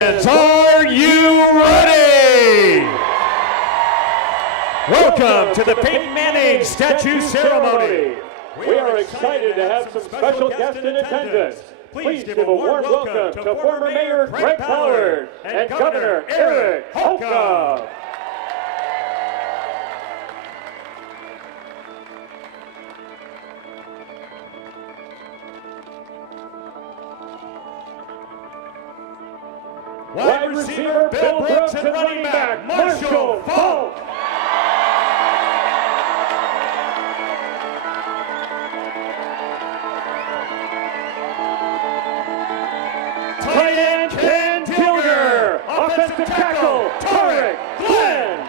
Are you ready? Welcome to the Peyton Manning statue ceremony. We are excited to have some special guests in attendance. Please give a warm welcome to former Mayor Greg Pollard and Governor Eric Holcomb. Wide receiver Bill Brooks and running back Marshall Falk. Tight end Ken Tilger. Offensive tackle Tarek Glenn.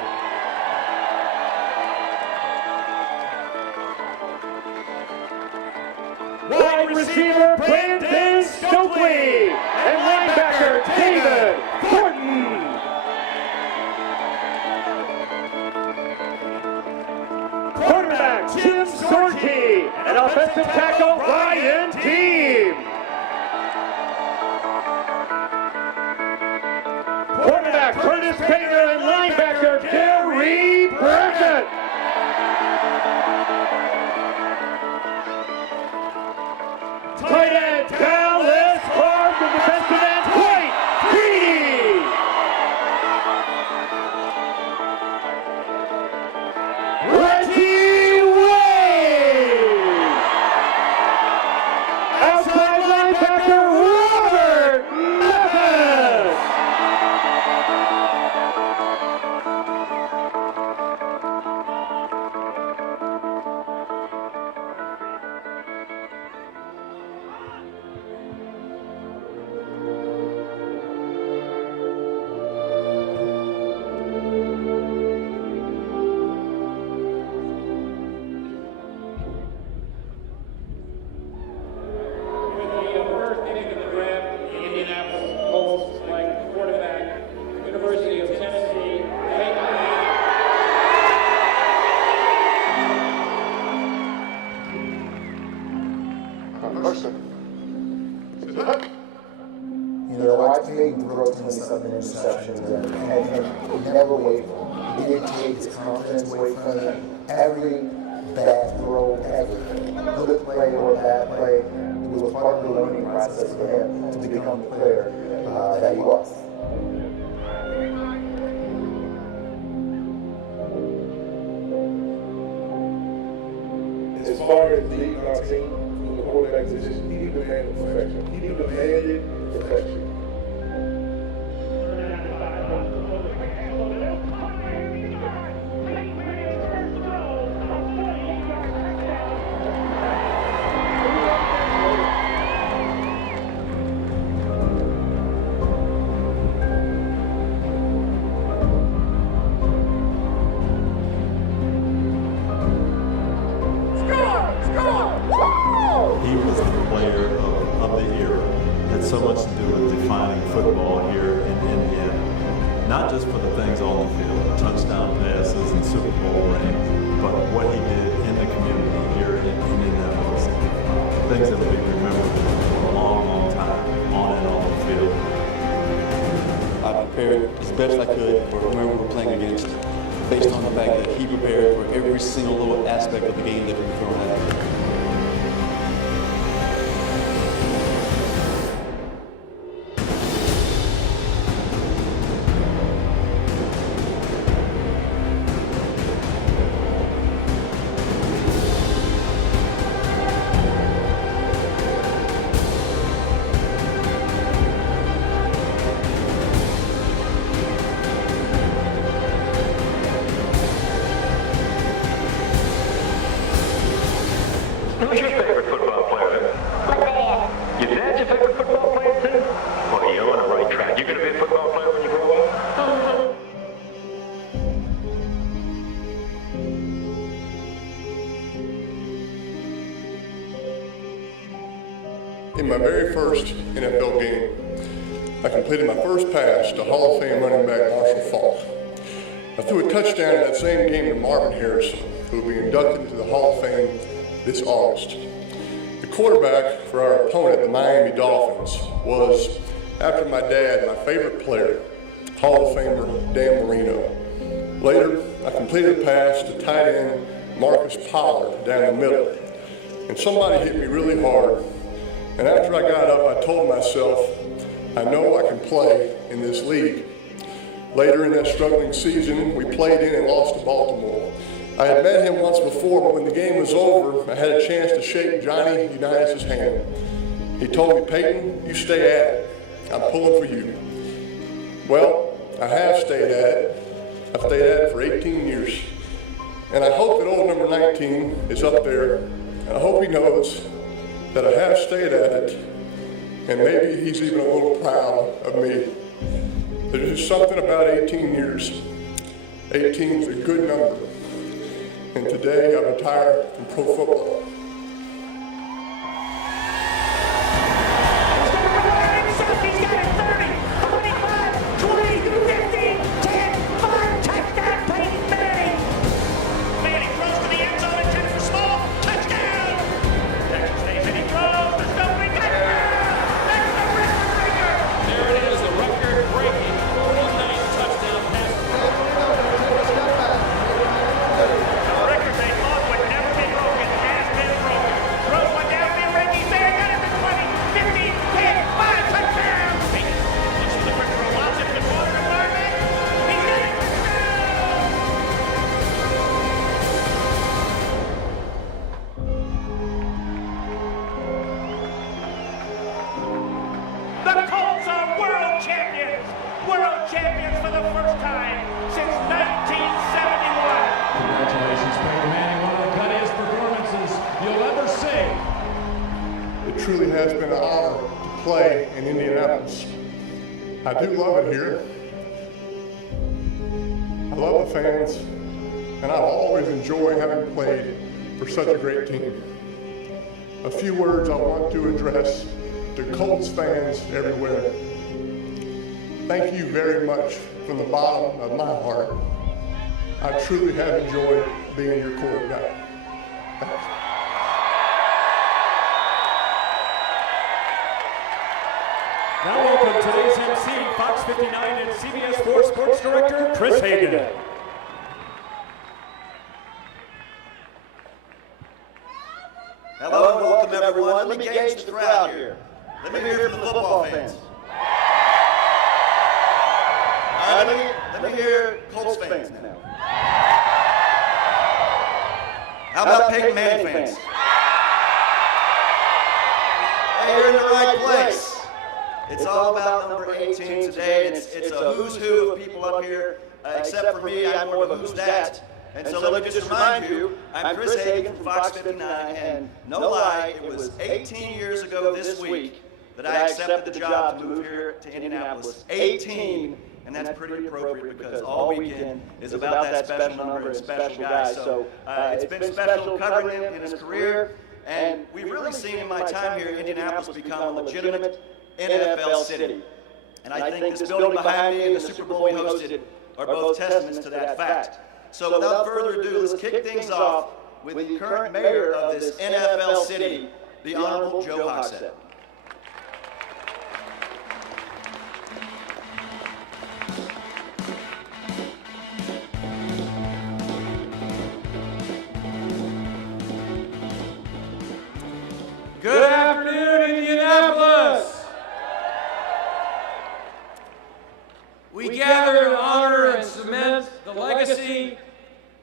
Wide receiver Brandon Stokely and linebacker David Thornton. Quarterback Jim Sorky and offensive tackle Ryan Deeb. Quarterback Curtis Painter and linebacker Gary Brackett. Tight end Dallas Clark and defensive end Dwight Greedy. Reggie Wade. Outside linebacker Robert Neves. I've Peyton throw 27 interceptions and had him never waver. He didn't take his confidence away from him. Every bad throw, every good play or bad play, was part of the learning process for him to become the player that he was. As far as leading our team from the quarterback position, he demanded perfection. He demanded perfection. He was the player of the era. Had so much to do with defining football here in Indiana. Not just for the things on the field, touchdown passes and Super Bowl rings, but what he did in the community here in Indianapolis. Things that will be remembered for a long, long time, on and off the field. I prepared as best I could for whoever we were playing against, based on the fact that he prepared for every single little aspect of the game that we were throwing at him. Who's your favorite football player? My dad. Your dad's your favorite football player too? Well, you're on the right track. You're going to be a football player when you grow up? In my very first NFL game, I completed my first pass to Hall of Fame running back Marshall Falk. I threw a touchdown in that same game to Marvin Harrison, who will be inducted into the Hall of Fame this August. The quarterback for our opponent, the Miami Dolphins, was after my dad, my favorite player, Hall of Famer Dan Marino. Later, I completed a pass to tight end Marcus Pollard down the middle, and somebody hit me really hard. And after I got up, I told myself, I know I can play in this league. Later in that struggling season, we played in and lost to Baltimore. I had met him once before, but when the game was over, I had a chance to shake Johnny Unitas' hand. He told me, Peyton, you stay at it. I'm pulling for you. Well, I have stayed at it. I've stayed at it for 18 years. And I hope that old number 19 is up there, and I hope he knows that I have stayed at it, and maybe he's even a little proud of me. There's just something about 18 years. 18 is a good number. And today I retire from pro football. He's got it 30, 25, 20, 15, 10, 5, touchdown, Peyton Manning. Manning throws to the end zone, intended for small, touchdown. Jackson stays in, he throws, there's no big touchdown. That's the record breaker. There it is, the record-breaking 49 touchdown pass. The record they thought would never be broken has been broken. Throws one down the ring, he's there, got it for 20, 15, 10, 5, touchdown. Peyton looks for the quick throw, lots of the corner environment. He's got it, touchdown. The Colts are world champions! World champions for the first time since 1971! Congratulations, Peyton Manning, one of the cuttiest performances you'll ever see. It truly has been an honor to play in Indianapolis. I do love it here. I love the fans, and I've always enjoyed having played for such a great team. A few words I want to address to Colts fans everywhere. Thank you very much from the bottom of my heart. I truly have enjoyed being your quarterback. Thanks. Now welcome today's MC, Fox 59 and CBS 4 Sports Director, Chris Hagan. Hello and welcome everyone. Let me gauge the crowd here. Let me hear from the football fans. All right, let me hear Colts fans now. How about Peyton Manning fans? Hey, you're in the right place. It's all about number 18 today. It's a who's who of people up here. Except for me, I'm more of a who's that. And so let me just remind you, I'm Chris Hagan from Fox 59, and no lie, it was 18 years ago this week that I accepted the job to move here to Indianapolis. 18, and that's pretty appropriate because all weekend is about that special number and special guy. So it's been special covering him in his career, and we've really seen in my time here Indianapolis become a legitimate NFL city. And I think this building behind me and the Super Bowl we hosted are both testaments to that fact. So without further ado, let's kick things off with the current mayor of this NFL city, the Honorable Joe Hogsett. Good afternoon, Indianapolis. We gather to honor and cement the legacy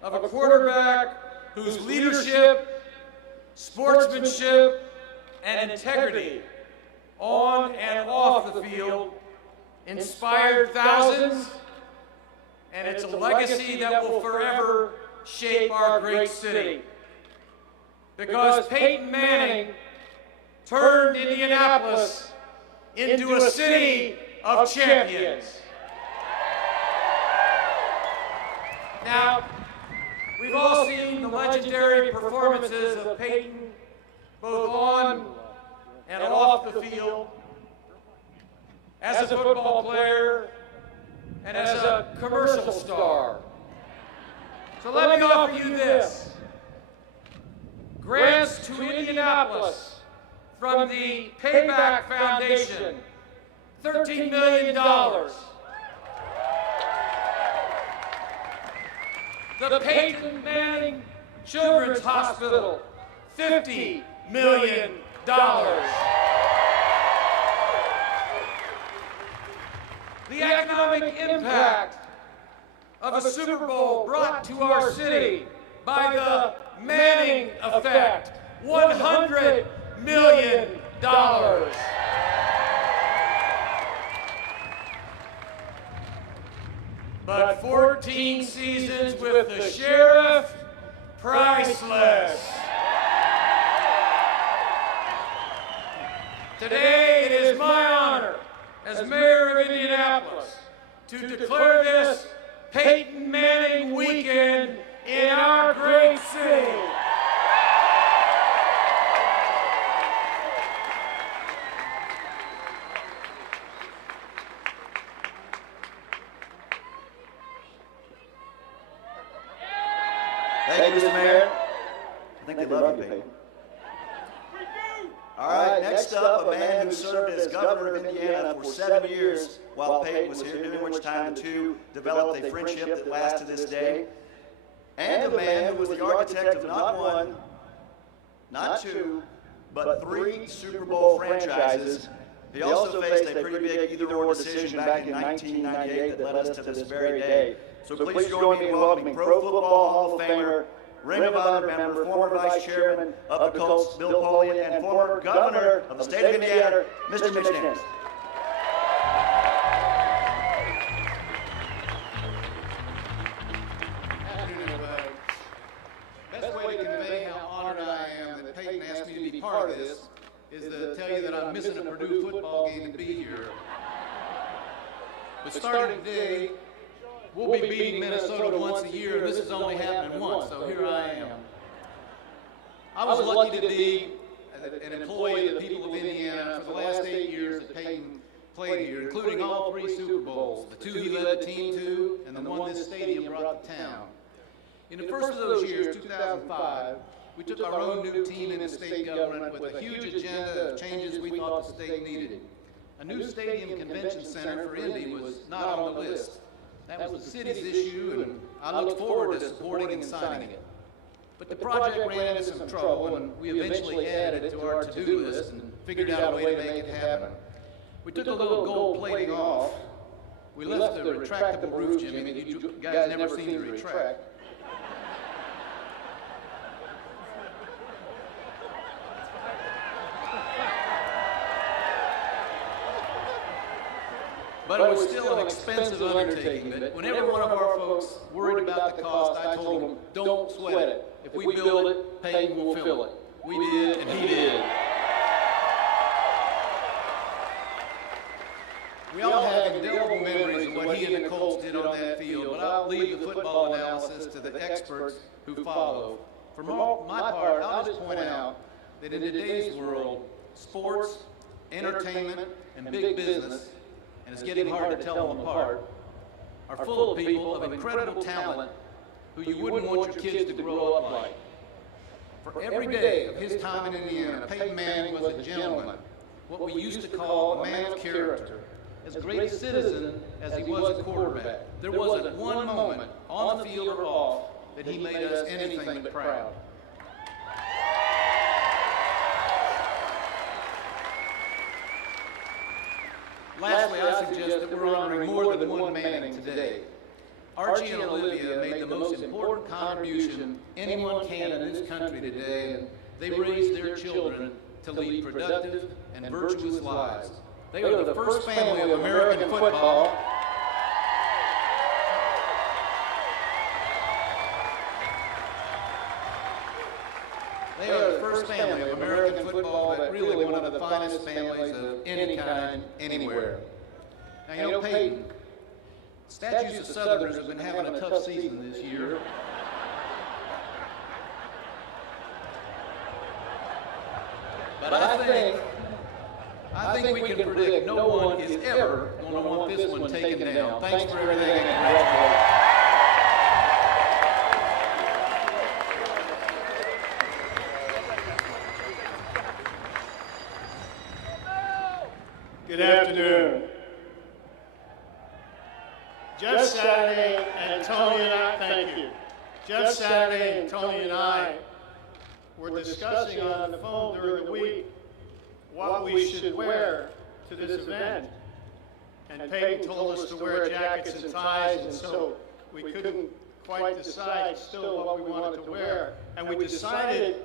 of a quarterback whose leadership, sportsmanship, and integrity on and off the field inspired thousands, and it's a legacy that will forever shape our great city. Because Peyton Manning turned Indianapolis into a city of champions. Now, we've all seen the legendary performances of Peyton, both on and off the field, as a football player and as a commercial star. So let me offer you this. Grants to Indianapolis from the Payback Foundation $13 million. The Peyton Manning Children's Hospital, $50 million. The economic impact of a Super Bowl brought to our city by the Manning effect, $100 million. But 14 seasons with the sheriff, priceless. Today it is my honor as mayor of Indianapolis to declare this Peyton Manning weekend in our great city. Thank you, Mr. Mayor. I think they love you, Peyton. All right, next up, a man who served as governor of Indiana for 7 years while Peyton was here, during which time the two developed a friendship that lasts to this day. And a man who was the architect of not one, not two, but 3 Super Bowl franchises. He also faced a pretty big either-or decision back in 1998 that led us to this very day. So please join me in welcoming Pro Football Hall of Famer, Ring of Honor member, former Vice Chairman of the Colts, Bill Polian, and former Governor of the state of Indiana, Mr. Mitch Nance. Best way to convey how honored I am that Peyton asked me to be part of this is to tell you that I'm missing a Purdue football game to be here. But starting today, we'll be beating Minnesota once a year, and this is only happening once, so here I am. I was lucky to be an employee of the people of Indiana for the last 8 years that Peyton played here, including all 3 Super Bowls, the 2 he led the team to, and the one this stadium brought to town. In the first of those years, 2005, we took our own new team into state government with a huge agenda of changes we thought the state needed. A new stadium convention center for Indy was not on the list. That was the city's issue, and I looked forward to supporting and signing it. But the project ran into some trouble, and we eventually added it to our to-do list and figured out a way to make it happen. We took a little gold plating off. We left the retractable roof, Jimmy, that you guys never seem to retract. But it was still an expensive undertaking. But whenever one of our folks worried about the cost, I told them, don't sweat it. If we build it, Peyton will fill it. We did, and he did. We all have indelible memories of what he and the Colts did on that field, but I'll leave the football analysis to the experts who follow. For my part, I'll just point out that in today's world, sports, entertainment, and big business, and it's getting hard to tell them apart, are full of people of incredible talent who you wouldn't want your kids to grow up like. For every day of his time in Indiana, Peyton Manning was a gentleman, what we used to call a man of character. As great a citizen as he was a quarterback, there wasn't one moment, on the field or off, that he made us anything but proud. Lastly, I suggest that we're honoring more than one Manning today. Archie and Olivia made the most important contribution anyone can in this country today, and they raised their children to lead productive and virtuous lives. They are the first family of American football. They are the first family of American football that really one of the finest families of any kind, anywhere. Now, you know, Peyton, statues of Southerners have been having a tough season this year. But I think we can predict no one is ever going to want this one taken down. Thanks for everything and congratulations. Good afternoon. Jeff Saturday and Tony and I, thank you. Jeff Saturday and Tony and I were discussing on the phone during the week what we should wear to this event. And Peyton told us to wear jackets and ties, and so we couldn't quite decide still what we wanted to wear. And we decided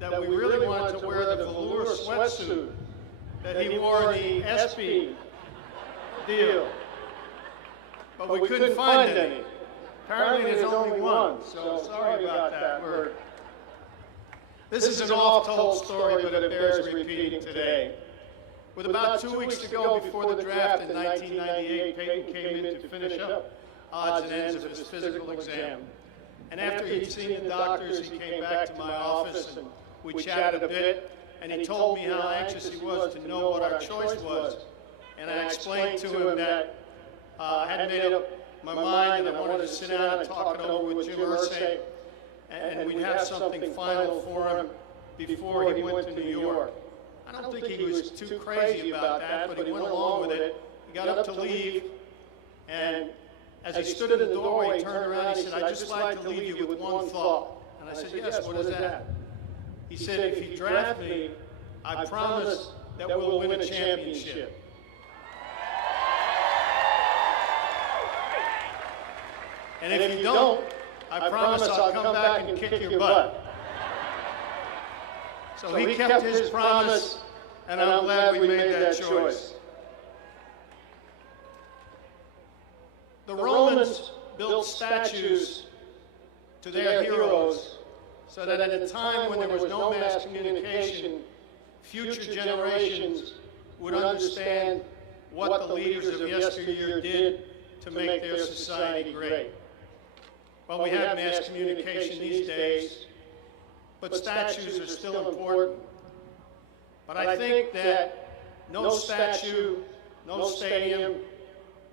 that we really wanted to wear the velour sweatsuit that he wore in the ESPY deal. But we couldn't find any. Apparently there's only one, so sorry about that. This is an oft-told story, but it bears repeating today. With about 2 weeks to go before the draft in 1998, Peyton came in to finish up odds and ends of his physical exam. And after he'd seen the doctors, he came back to my office and we chatted a bit, and he told me how anxious he was to know what our choice was. And I explained to him that I hadn't made up my mind and I wanted to sit down and talk it over with Jim Irsay, and we'd have something final for him before he went to New York. I don't think he was too crazy about that, but he went along with it. He got up to leave, and as he stood in the doorway, he turned around and he said, "I'd just like to leave you with one thought." And I said, "Yes, what is that?" He said, "If you draft me, I promise that we'll win a championship." And if you don't, I promise I'll come back and kick your butt. So he kept his promise, and I'm glad we made that choice. The Romans built statues to their heroes so that at a time when there was no mass communication, future generations would understand what the leaders of yesteryear did to make their society great. Well, we have mass communication these days, but statues are still important. But I think that no statue, no stadium,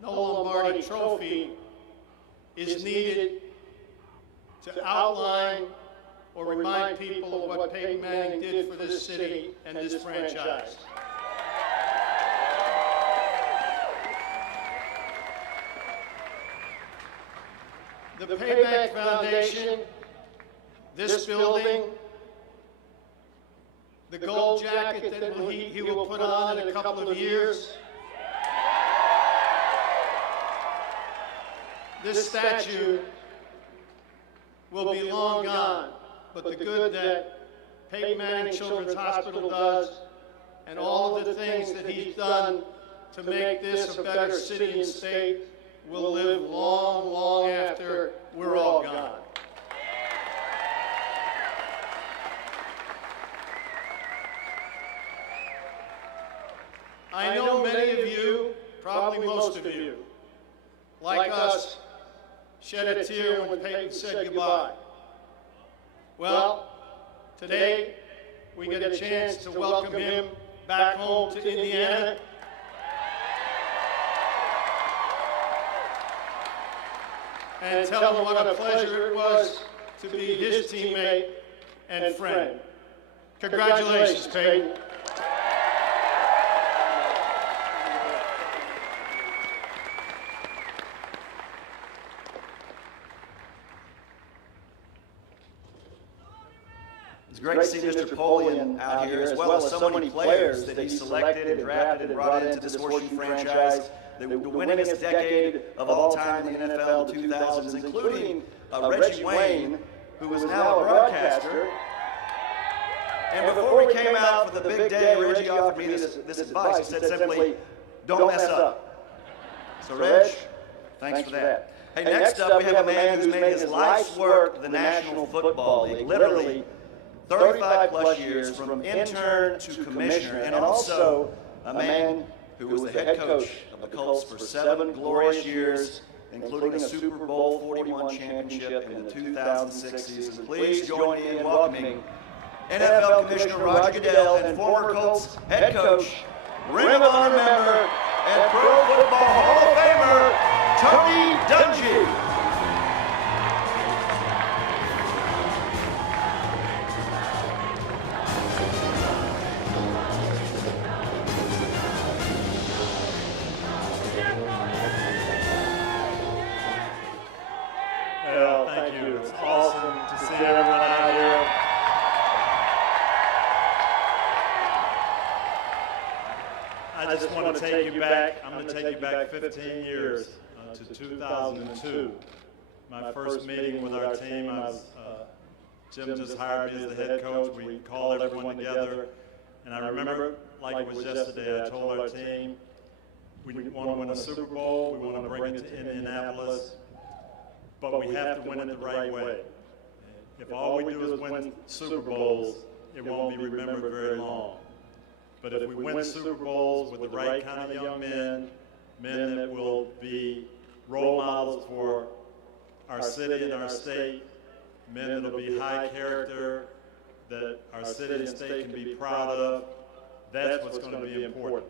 no Lombardi trophy is needed to outline or remind people of what Peyton Manning did for this city and this franchise. The Payback Foundation, this building, the gold jacket that he will put on in a couple of years, this statue will be long gone, but the good that Peyton Manning Children's Hospital does and all of the things that he's done to make this a better city and state will live long, long after we're all gone. I know many of you, probably most of you, like us, shed a tear when Peyton said goodbye. Well, today we get a chance to welcome him back home to Indiana. And tell him what a pleasure it was to be his teammate and friend. Congratulations, Peyton. It's great to see Mr. Polian out here, as well as so many players that he selected and drafted and brought into this horseshoe franchise. The winningest decade of all time in the NFL, the 2000s, including Reggie Wayne, who is now a broadcaster. And before we came out for the big day, Reggie offered me this advice. He said simply, "Don't mess up." So Reg, thanks for that. Hey, next up we have a man who's made his life's work the National Football League, literally 35 plus years from intern to commissioner, and also a man who was the head coach of the Colts for 7 glorious years, including a Super Bowl 41 championship in the 2006 season. Please join me in welcoming NFL Commissioner Roger Goodell and former Colts head coach, Ring of Honor member, and Pro Football Hall of Famer, Tony Dungy. take you back. I'm going to take you back 15 years to 2002. My first meeting with our team, Jim just hired me as the head coach. We called everyone together, and I remember like it was yesterday. I told our team, we want to win a Super Bowl. We want to bring it to Indianapolis, but we have to win it the right way. If all we do is win Super Bowls, it won't be remembered very long. But if we win Super Bowls with the right kind of young men that will be role models for our city and our state, men that will be high character, that our city and state can be proud of, that's what's going to be important.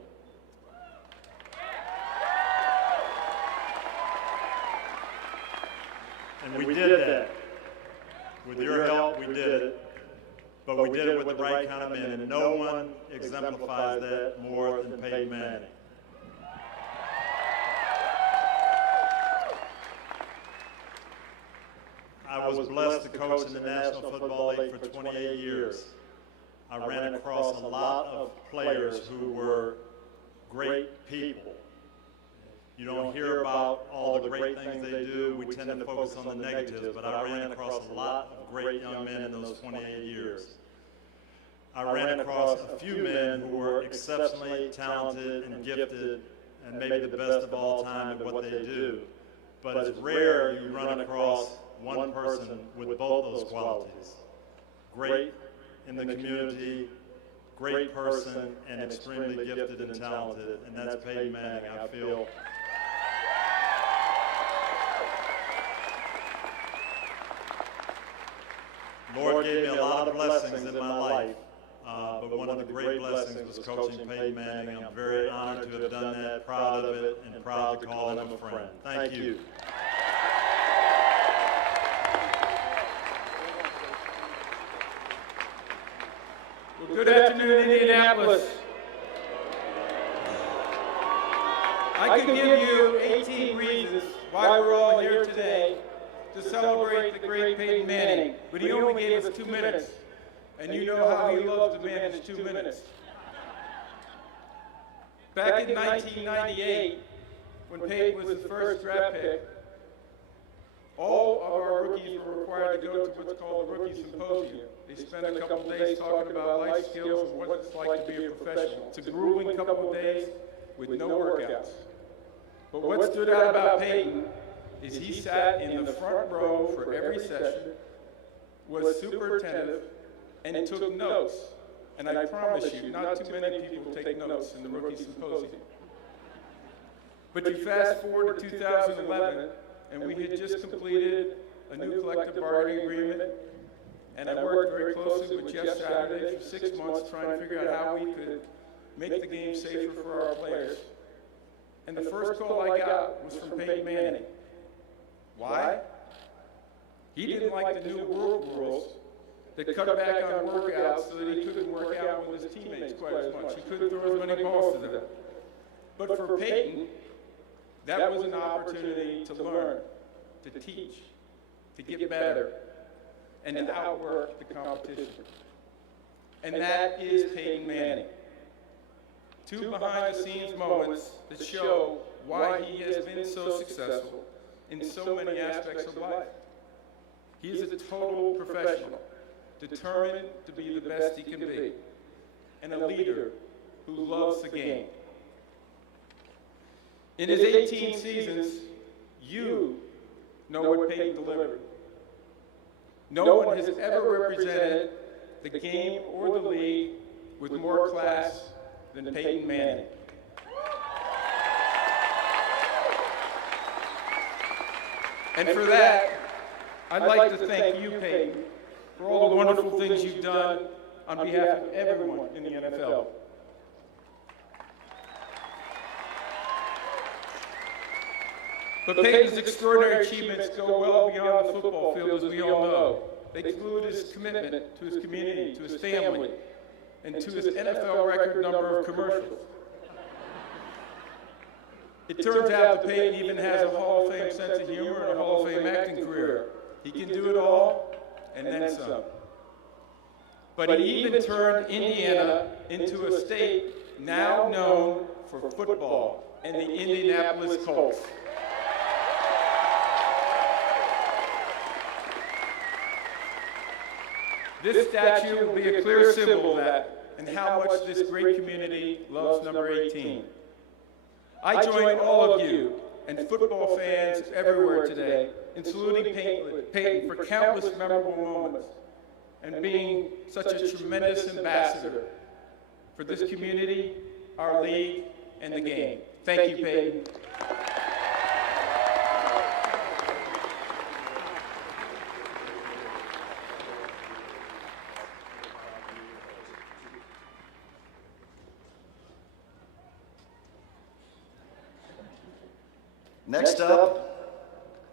And we did that. With your help, we did it. But we did it with the right kind of men, and no one exemplifies that more than Peyton Manning. I was blessed to coach in the National Football League for 28 years. I ran across a lot of players who were great people. You don't hear about all the great things they do. We tend to focus on the negatives, but I ran across a lot of great young men in those 28 years. I ran across a few men who were exceptionally talented and gifted and maybe the best of all time at what they do. But it's rare you run across one person with both those qualities. Great in the community, great person, and extremely gifted and talented, and that's Peyton Manning, I feel. Lord gave me a lot of blessings in my life, but one of the great blessings was coaching Peyton Manning. I'm very honored to have done that, proud of it, and proud to call him a friend. Thank you. Well, good afternoon, Indianapolis. I could give you 18 reasons why we're all here today to celebrate the great Peyton Manning, but he only gave us 2 minutes, and you know how he loves to manage 2 minutes. Back in 1998, when Peyton was the first draft pick, all of our rookies were required to go to what's called a rookie symposium. They spent a couple days talking about life skills and what it's like to be a professional. It's a grueling couple of days with no workouts. But what stood out about Peyton is he sat in the front row for every session, was super attentive, and took notes. And I promise you, not too many people take notes in the rookie symposium. But you fast forward to 2011, and we had just completed a new collective bargaining agreement, and I worked very closely with Jeff Saturday for 6 months trying to figure out how we could make the game safer for our players. And the first call I got was from Peyton Manning. Why? He didn't like the new world rules that cut back on workouts so that he couldn't work out with his teammates quite as much. He couldn't throw as many balls to them. But for Peyton, that was an opportunity to learn, to teach, to get better, and to outwork the competition. And that is Peyton Manning. 2 behind-the-scenes moments that show why he has been so successful in so many aspects of life. He is a total professional, determined to be the best he can be, and a leader who loves the game. In his 18 seasons, you know what Peyton delivered. No one has ever represented the game or the league with more class than Peyton Manning. And for that, I'd like to thank you, Peyton, for all the wonderful things you've done on behalf of everyone in the NFL. But Peyton's extraordinary achievements go well beyond the football field, as we all know. They include his commitment to his community, to his family, and to his NFL record number of commercials. It turns out that Peyton even has a Hall of Fame sense of humor and a Hall of Fame acting career. He can do it all, and then some. But he even turned Indiana into a state now known for football and the Indianapolis Colts. This statue will be a clear symbol of that and how much this great community loves number 18. I join all of you and football fans everywhere today in saluting Peyton for countless memorable moments and being such a tremendous ambassador for this community, our league, and the game. Thank you, Peyton. Next up,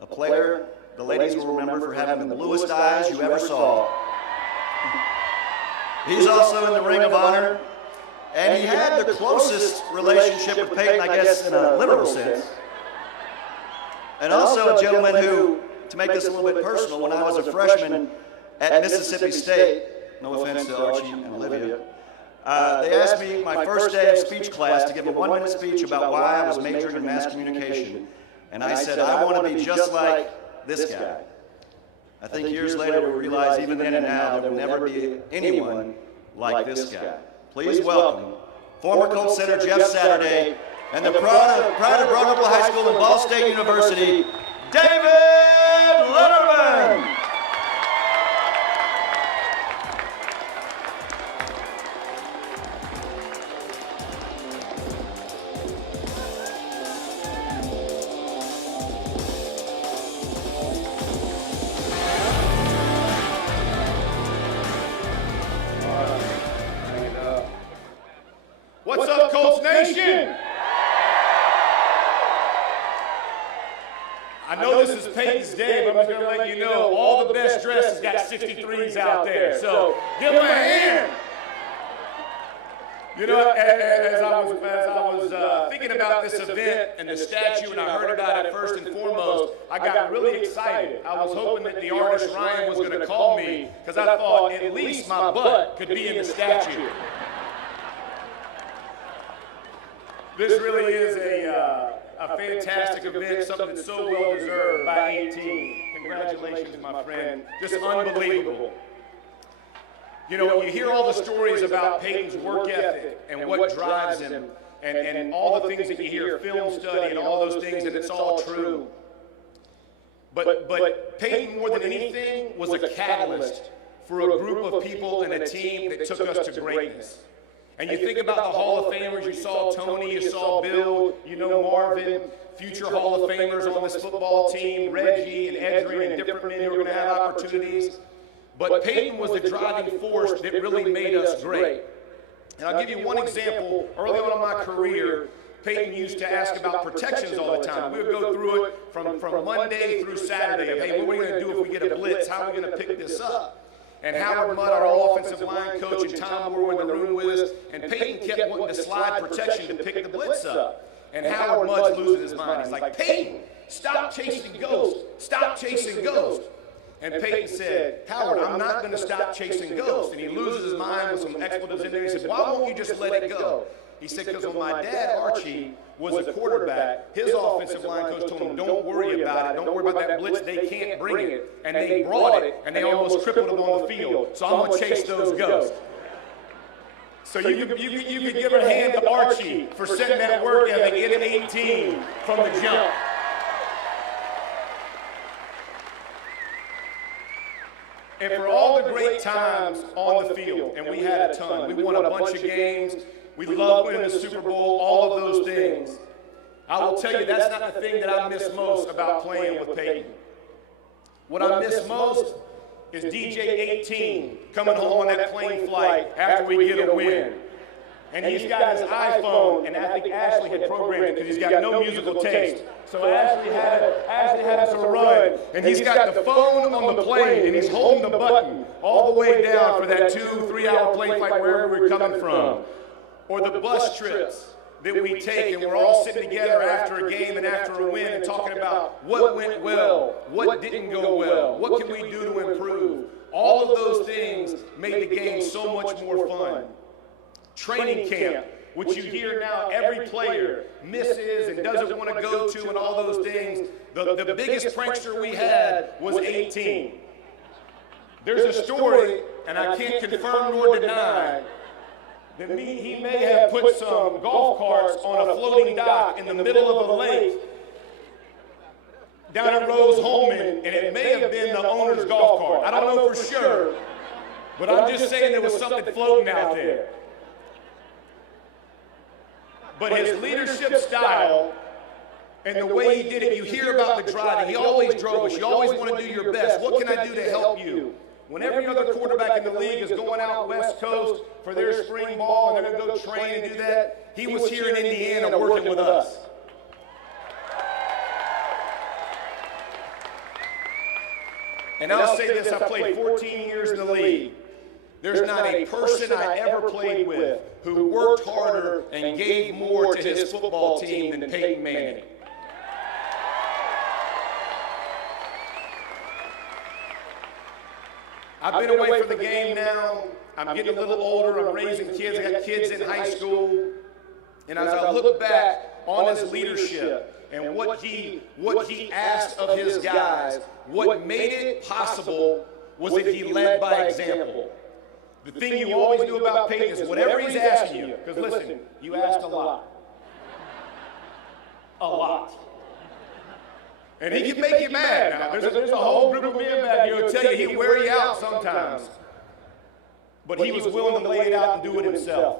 a player the ladies will remember for having the bluest eyes you ever saw. He's also in the Ring of Honor, and he had the closest relationship with Peyton, I guess, in a literal sense. And also a gentleman who, to make this a little bit personal, when I was a freshman at Mississippi State, no offense to Archie and Olivia, they asked me my first day of speech class to give a 1-minute speech about why I was majoring in mass communication. And I said, I want to be just like this guy. I think years later we realize even then and now there will never be anyone like this guy. Please welcome former Colts center Jeff Saturday and the pride of Broad Ripple High School and Ball State University, David Letterman. What's up, Colts Nation? I know this is Peyton's day, but I'm just going to let you know all the best dresses got 63s out there. So give them a hand. You know, as I was thinking about this event and the statue, and I heard about it first and foremost, I got really excited. I was hoping that the artist Ryan was going to call me because I thought at least my butt could be in the statue. This really is a fantastic event, something that's so well deserved by 18. Congratulations, my friend. Just unbelievable. You know, you hear all the stories about Peyton's work ethic and what drives him and all the things that you hear, film study and all those things, and it's all true. But Peyton, more than anything, was a catalyst for a group of people and a team that took us to greatness. And you think about the Hall of Famers, you saw Tony, you saw Bill, you know Marvin, future Hall of Famers on this football team, Reggie and Edrian and different men who are going to have opportunities. But Peyton was the driving force that really made us great. And I'll give you one example. Early on in my career, Peyton used to ask about protections all the time. We would go through it from Monday through Saturday of, hey, what are we going to do if we get a blitz? How are we going to pick this up? And Howard Mudd, our offensive line coach, and Tom Moore were in the room with us, and Peyton kept wanting to slide protection to pick the blitz up. And Howard Mudd's losing his mind. He's like, Peyton, stop chasing ghosts. Stop chasing ghosts. And Peyton said, Howard, I'm not going to stop chasing ghosts. And he loses his mind with some expletives in there. He said, why won't you just let it go? He said, because when my dad, Archie, was a quarterback, his offensive line coach told him, don't worry about it. Don't worry about that blitz. They can't bring it. And they brought it, and they almost crippled him on the field. So I'm going to chase those ghosts. So you can give a hand to Archie for setting that work ethic in 18 from the jump. And for all the great times on the field, and we had a ton. We won a bunch of games. We love winning the Super Bowl, all of those things. I will tell you, that's not the thing that I miss most about playing with Peyton. What I miss most is DJ 18 coming home on that plane flight after we get a win. And he's got his iPhone, and I think Ashley had programmed it because he's got no musical taste. So Ashley had us a run, and he's got the phone on the plane, and he's holding the button all the way down for that 2-3 hour plane flight wherever we're coming from. Or the bus trips that we take, and we're all sitting together after a game and after a win and talking about what went well, what didn't go well, what can we do to improve. All of those things made the game so much more fun. Training camp which you hear now every player misses and doesn't want to go to and all those things, the biggest prankster we had was 18. There's a story, and I can't confirm nor deny, that he may have put some golf carts on a floating dock in the middle of a lake down at Rose Holman, and it may have been the owner's golf cart. I don't know for sure, but I'm just saying there was something floating out there. But his leadership style and the way he did it, you hear about the driving. He always drove us. You always want to do your best. What can I do to help you? When every other quarterback in the league is going out West Coast for their spring ball and they're going to go train and do that, he was here in Indiana working with us. And I'll say this, I played 14 years in the league. There's not a person I ever played with who worked harder and gave more to his football team than Peyton Manning. I've been away from the game now. I'm getting a little older. I'm raising kids. I got kids in high school. And as I look back on his leadership and what he asked of his guys, what made it possible was that he led by example. The thing you always do about Peyton is whatever he's asking you, because listen, you asked a lot. A lot. And he can make you mad. Now, there's a whole group of men back here who'll tell you he'll wear you out sometimes. But he was willing to lay it out and do it himself.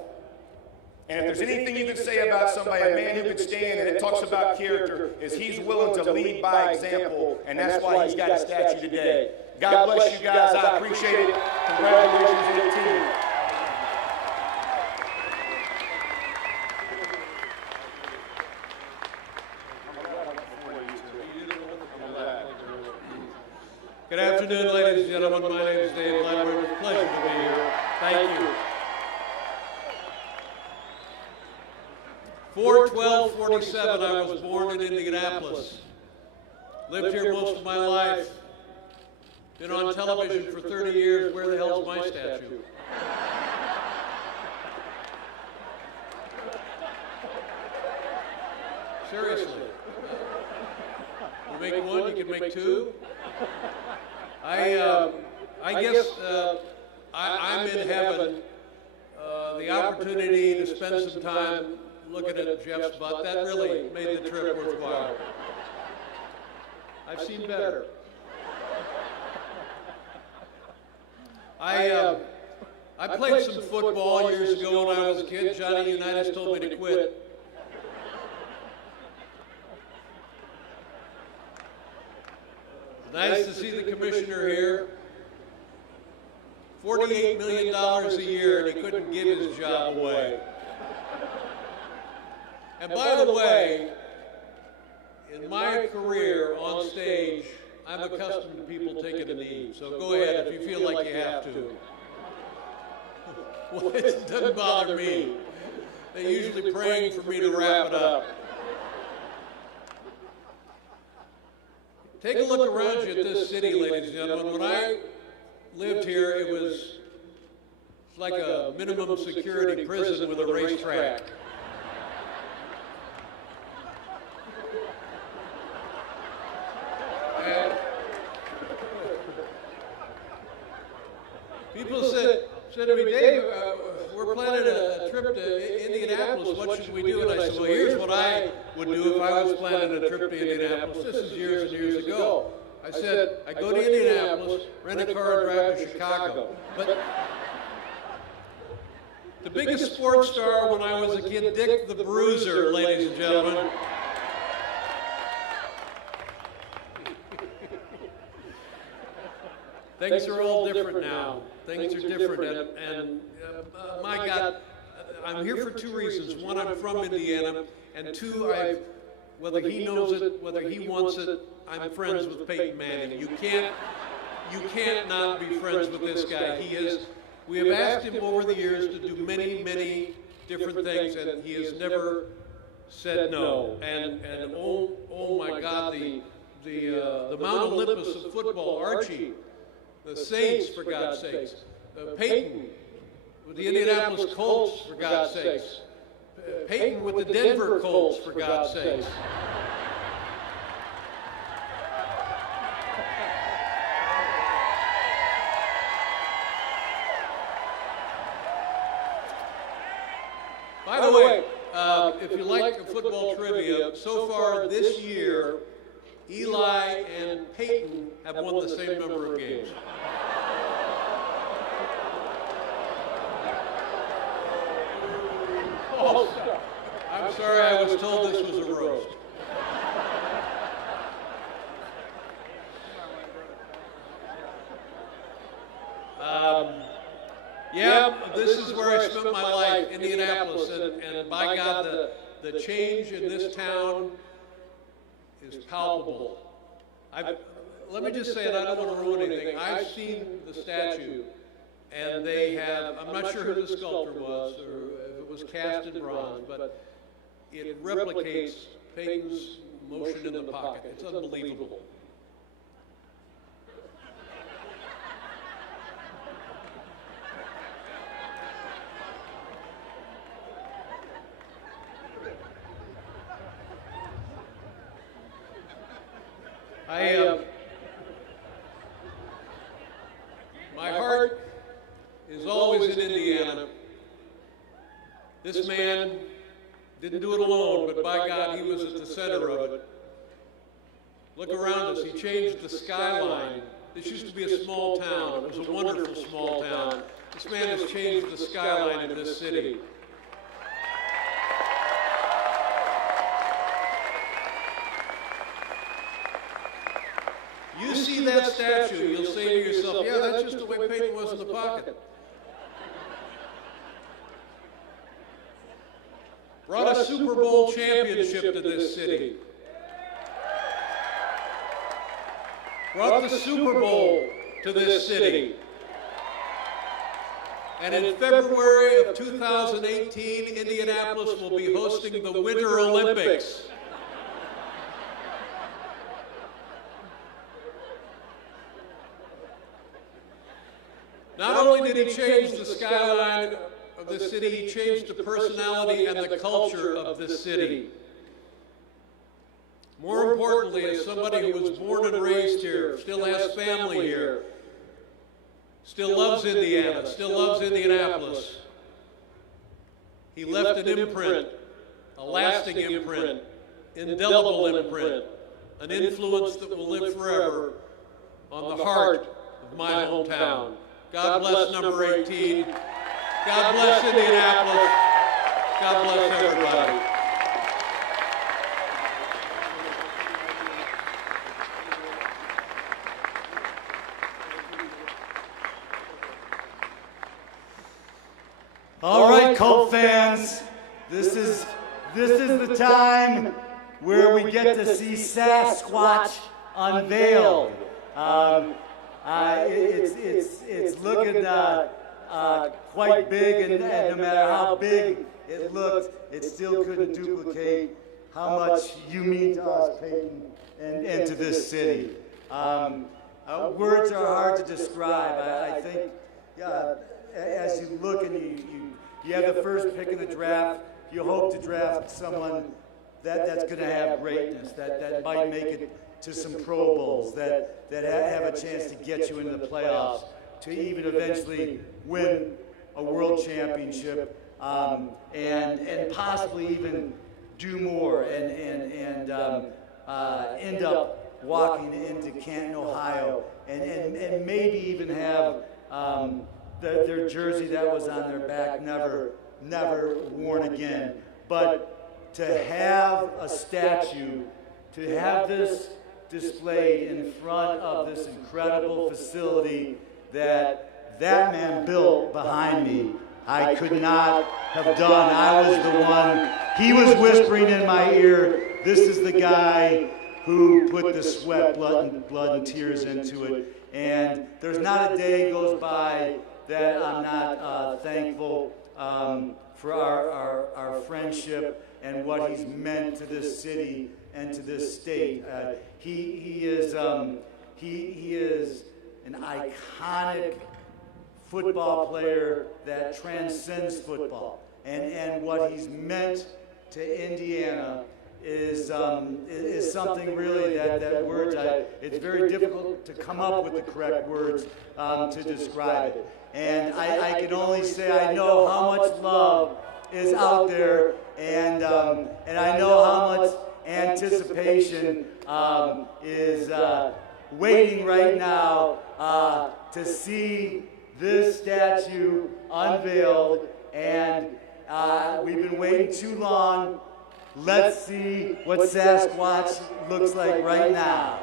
And if there's anything you can say about somebody, a man who can stand and it talks about character, is he's willing to lead by example, and that's why he's got a statue today. God bless you guys. I appreciate it. Congratulations to the team. Good afternoon, ladies and gentlemen. My name is Dave Ledward. It's a pleasure to be here. Thank you. 4/12/47, I was born in Indianapolis. Lived here most of my life. Been on television for 30 years. Where the hell's my statue? Seriously. You make one, you can make two. I guess I'm in heaven. The opportunity to spend some time looking at Jeff's butt, that really made the trip worthwhile. I've seen better. I played some football years ago when I was a kid. Johnny Unitas told me to quit. Nice to see the commissioner here. $48 million a year, and he couldn't give his job away. And by the way, in my career on stage, I'm accustomed to people taking a knee. So go ahead if you feel like you have to. Well, it doesn't bother me. They're usually praying for me to wrap it up. Take a look around you at this city, ladies and gentlemen. When I lived here, it was like a minimum security prison with a racetrack. And people said to me, Dave, we're planning a trip to Indianapolis. What should we do? And I said, well, here's what I would do if I was planning a trip to Indianapolis. This is years and years ago. I said, I'd go to Indianapolis, rent a car, and drive to Chicago. But the biggest sports star when I was a kid, Dick the Bruiser, ladies and gentlemen. Things are all different now. Things are different, and my God, I'm here for two reasons. One, I'm from Indiana, and two, whether he knows it, whether he wants it, I'm friends with Peyton Manning. You can't not be friends with this guy. We have asked him over the years to do many, many different things, and he has never said no. And oh my God, the Mount Olympus of football, Archie, the Saints, for God's sakes, Peyton, with the Indianapolis Colts, for God's sakes, Peyton with the Denver Colts, for God's sakes. By the way, if you like football trivia, so far this year, Eli and Peyton have won the same number of games. Oh, I'm sorry, I was told this was a roast. Yeah, this is where I spent my life, Indianapolis, and by God, the change in this town is palpable. Let me just say it, I don't want to ruin anything. I've seen the statue, and they have, I'm not sure who the sculptor was, or if it was cast in bronze, but it replicates Peyton's motion in the pocket. It's unbelievable. My heart is always in Indiana. This man didn't do it alone, but by God, he was at the center of it. Look around us, he changed the skyline. This used to be a small town. It was a wonderful small town. This man has changed the skyline of this city. You see that statue, you'll say to yourself, yeah, that's just the way Peyton was in the pocket. Brought a Super Bowl championship to this city. Brought the Super Bowl to this city. And in February of 2018, Indianapolis will be hosting the Winter Olympics. Not only did he change the skyline of the city, he changed the personality and the culture of this city. More importantly, as somebody who was born and raised here, still has family here, still loves Indiana, still loves Indianapolis, he left an imprint, a lasting imprint, indelible imprint, an influence that will live forever on the heart of my hometown. God bless number 18. God bless Indianapolis. God bless everybody. All right, Colt fans, this is the time where we get to see Sasquatch unveiled. It's looking quite big, and no matter how big it looked, it still couldn't duplicate how much you mean to us, Peyton, and to this city. Words are hard to describe. I think as you look and you have the first pick in the draft, you hope to draft someone that's going to have greatness, that might make it to some Pro Bowls, that have a chance to get you into the playoffs, to even eventually win a world championship, and possibly even do more and end up walking into Canton, Ohio, and maybe even have their jersey that was on their back never worn again. But to have a statue, to have this displayed in front of this incredible facility that man built behind me, I could not have done. I was the one. He was whispering in my ear, this is the guy who put the sweat, blood, and tears into it. And there's not a day goes by that I'm not thankful for our friendship and what he's meant to this city and to this state. He is an iconic football player that transcends football. and what he's meant to Indiana is something really that words, it's very difficult to come up with the correct words to describe it. And I can only say I know how much love is out there, and I know how much anticipation is waiting right now to see this statue unveiled, and we've been waiting too long. Let's see what Sasquatch looks like right now.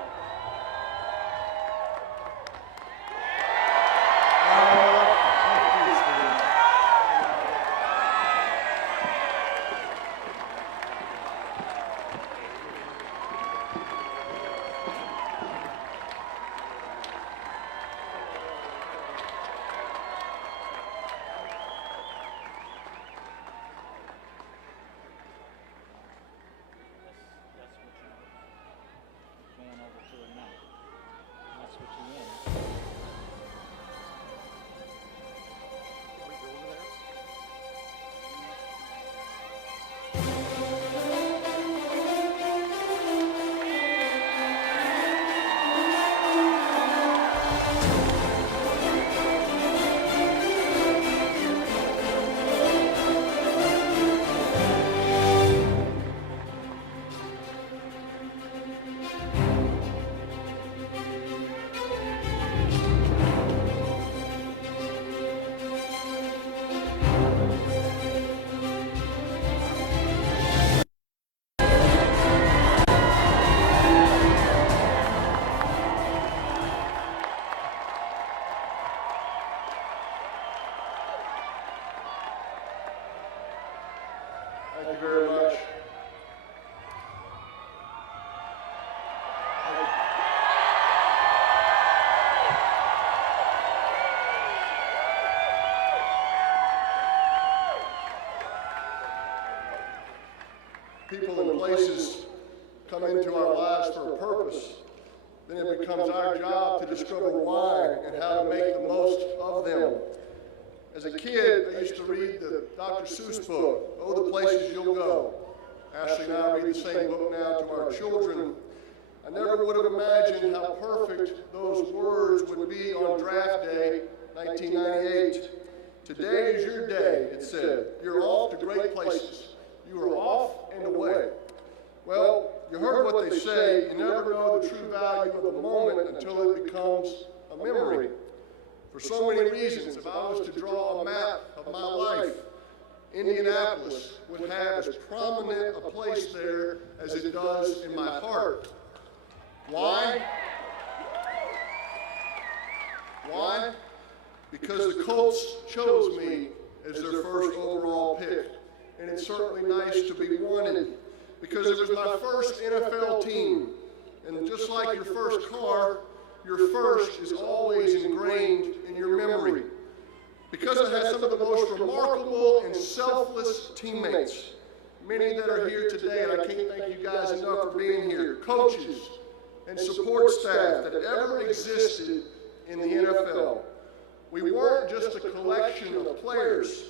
Thank you very much. People and places come into our lives for a purpose. Then it becomes our job to discover why and how to make the most of them. As a kid, I used to read the Dr. Seuss book, Oh, the Places You'll Go. Ashley and I read the same book now to our children. I never would have imagined how perfect those words would be on draft day, 1998. Today is your day, it said. You're off to great places. You are off and away. Well, you heard what they say. You never know the true value of the moment until it becomes a memory. For so many reasons, if I was to draw a map of my life, Indianapolis would have as prominent a place there as it does in my heart. Why? Why? Because the Colts chose me as their first overall pick. And it's certainly nice to be wanted because it was my first NFL team. And just like your first car, your first is always ingrained in your memory. Because I had some of the most remarkable and selfless teammates, many that are here today, and I can't thank you guys enough for being here, coaches and support staff that ever existed in the NFL. We weren't just a collection of players.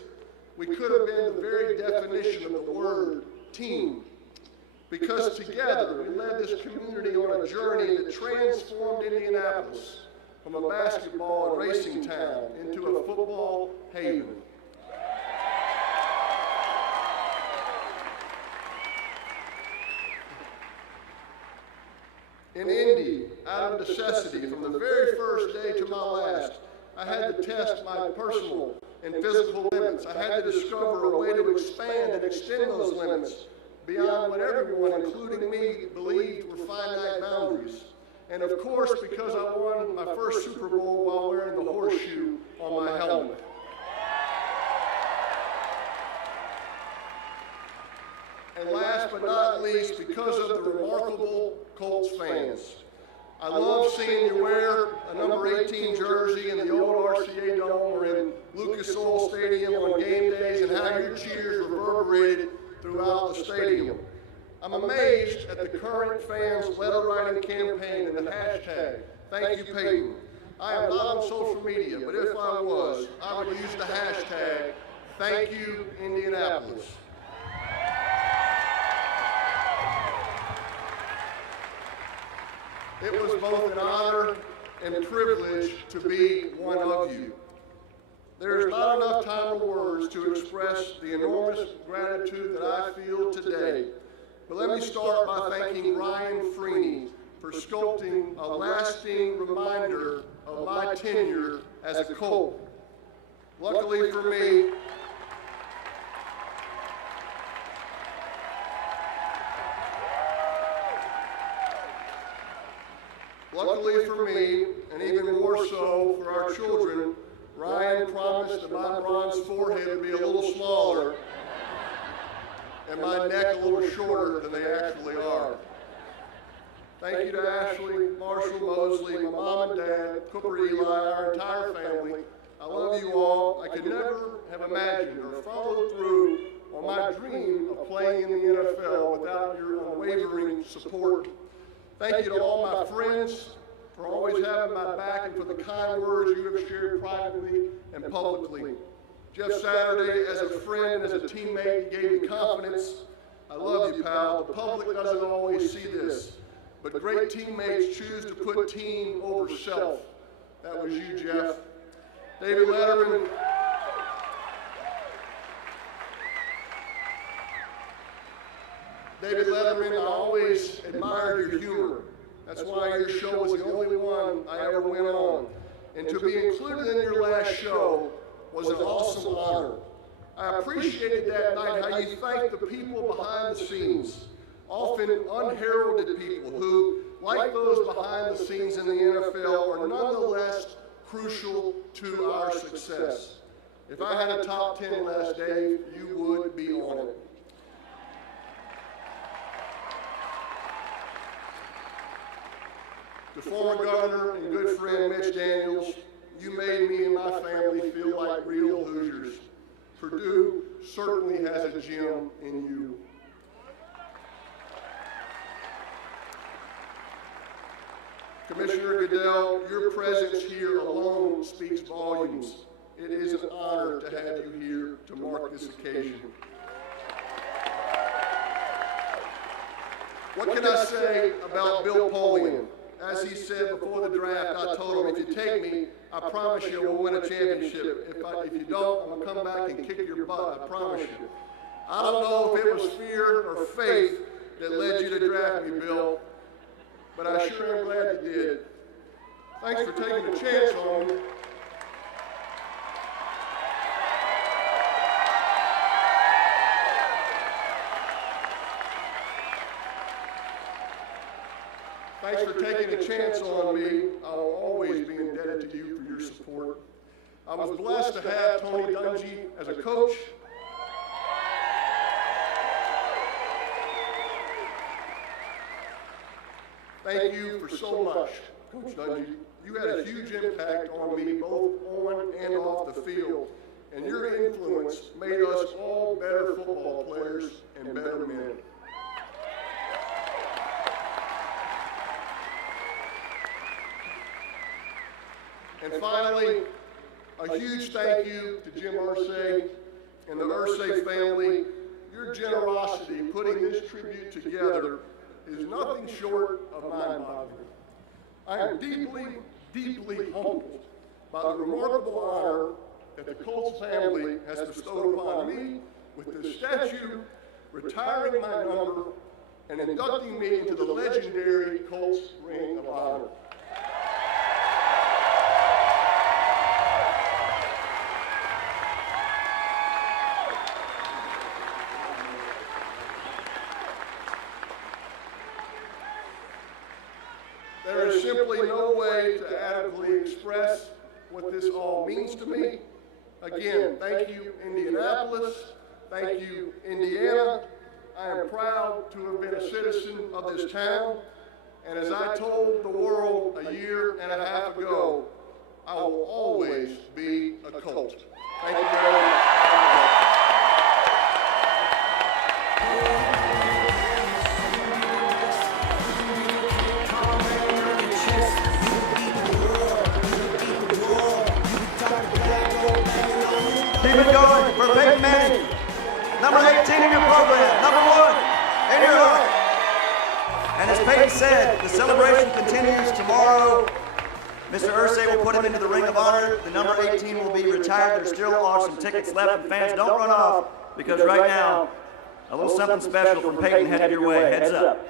We could have been the very definition of the word team. Because together we led this community on a journey that transformed Indianapolis from a basketball and racing town into a football haven. In Indy, out of necessity, from the very first day to my last, I had to test my personal and physical limits. I had to discover a way to expand and extend those limits beyond what everyone, including me, believed were finite boundaries. And of course, because I won my first Super Bowl while wearing the horseshoe on my helmet. And last but not least, because of the remarkable Colts fans. I love seeing you wear a number 18 jersey in the old RCA Dome or in Lucas Oil Stadium on game days and how your cheers reverberated throughout the stadium. I'm amazed at the current fans' letter-writing campaign and the hashtag, Thank You Peyton. I am not on social media, but if I was, I would use the hashtag, Thank you, Indianapolis. It was both an honor and privilege to be one of you. There's not enough time or words to express the enormous gratitude that I feel today. But let me start by thanking Ryan Freeney for sculpting a lasting reminder of my tenure as a Colt. Luckily for me, and even more so for our children, Ryan promised that my bronze forehead would be a little smaller and my neck a little shorter than they actually are. Thank you to Ashley, Marshall, Mosley, my mom and dad, Cooper, Eli, our entire family. I love you all. I could never have imagined or followed through on my dream of playing in the NFL without your unwavering support. Thank you to all my friends for always having my back and for the kind words you have shared privately and publicly. Jeff Saturday, as a friend and as a teammate, you gave me confidence. I love you, pal. The public doesn't always see this, but great teammates choose to put team over self. That was you, Jeff. David Letterman. David Letterman, I always admired your humor. That's why your show was the only one I ever went on. And to be included in your last show was an awesome honor. I appreciated that night how you thanked the people behind the scenes, often unheralded people who, like those behind the scenes in the NFL, are nonetheless crucial to our success. If I had a top 10 last day, you would be on it. To former Governor and good friend Mitch Daniels, you made me and my family feel like real Hoosiers. Purdue certainly has a gem in you. Commissioner Goodell, your presence here alone speaks volumes. It is an honor to have you here to mark this occasion. What can I say about Bill Polian? As he said before the draft, I told him, if you take me, I promise you we'll win a championship. If you don't, I'm going to come back and kick your butt, I promise you. I don't know if it was fear or faith that led you to draft me, Bill, but I sure am glad you did. Thanks for taking a chance on me. Thanks for taking a chance on me. I will always be indebted to you for your support. I was blessed to have Tony Dungy as a coach. Thank you for so much, Coach Dungy. You had a huge impact on me both on and off the field, and your influence made us all better football players and better men. And finally, a huge thank you to Jim Irsay and the Irsay family. Your generosity putting this tribute together is nothing short of mind-boggling. I am deeply, deeply humbled by the remarkable honor that the Colts family has bestowed upon me with this statue, retiring my number, and inducting me into the legendary Colts Ring of Honor. There is simply no way to adequately express what this all means to me. Again, thank you, Indianapolis. Thank you, Indiana. I am proud to have been a citizen of this town. And as I told the world a year and a half ago, I will always be a Colt. Thank you very much. Keep it going for Peyton Manning. Number 18 in your program. Number 1 in your heart. And as Peyton said, the celebration continues tomorrow. Mr. Irsay will put him into the Ring of Honor. The number 18 will be retired. There still are some tickets left, and fans, don't run off, because right now, a little something special from Peyton headed your way. Heads up.